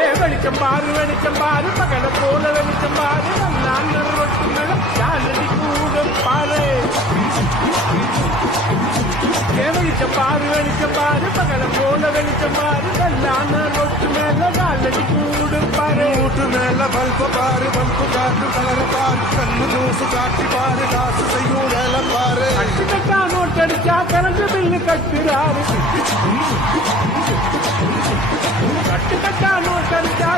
வெளிச்சம் பாரு பகல போல வெளிச்சம் பாரு நான் ரொட்டி மேடம் யாரடி கூட பாரு வெளிச்சம் பாரு பகல போல வெளிச்சம் பாரு நான் ரொட்டி மேல யாரடி கூட பாரு வீட்டு மேல பல்ப பாரு பல்பு காட்டு கலர பாரு கண்ணு தூசு காட்டி பாரு காசு செய்யும் வேலை பாரு கட்டா நோட் அடிச்சா கரண்ட் பில்லு கட்டுறாரு கட்டா நோட் அடிச்சா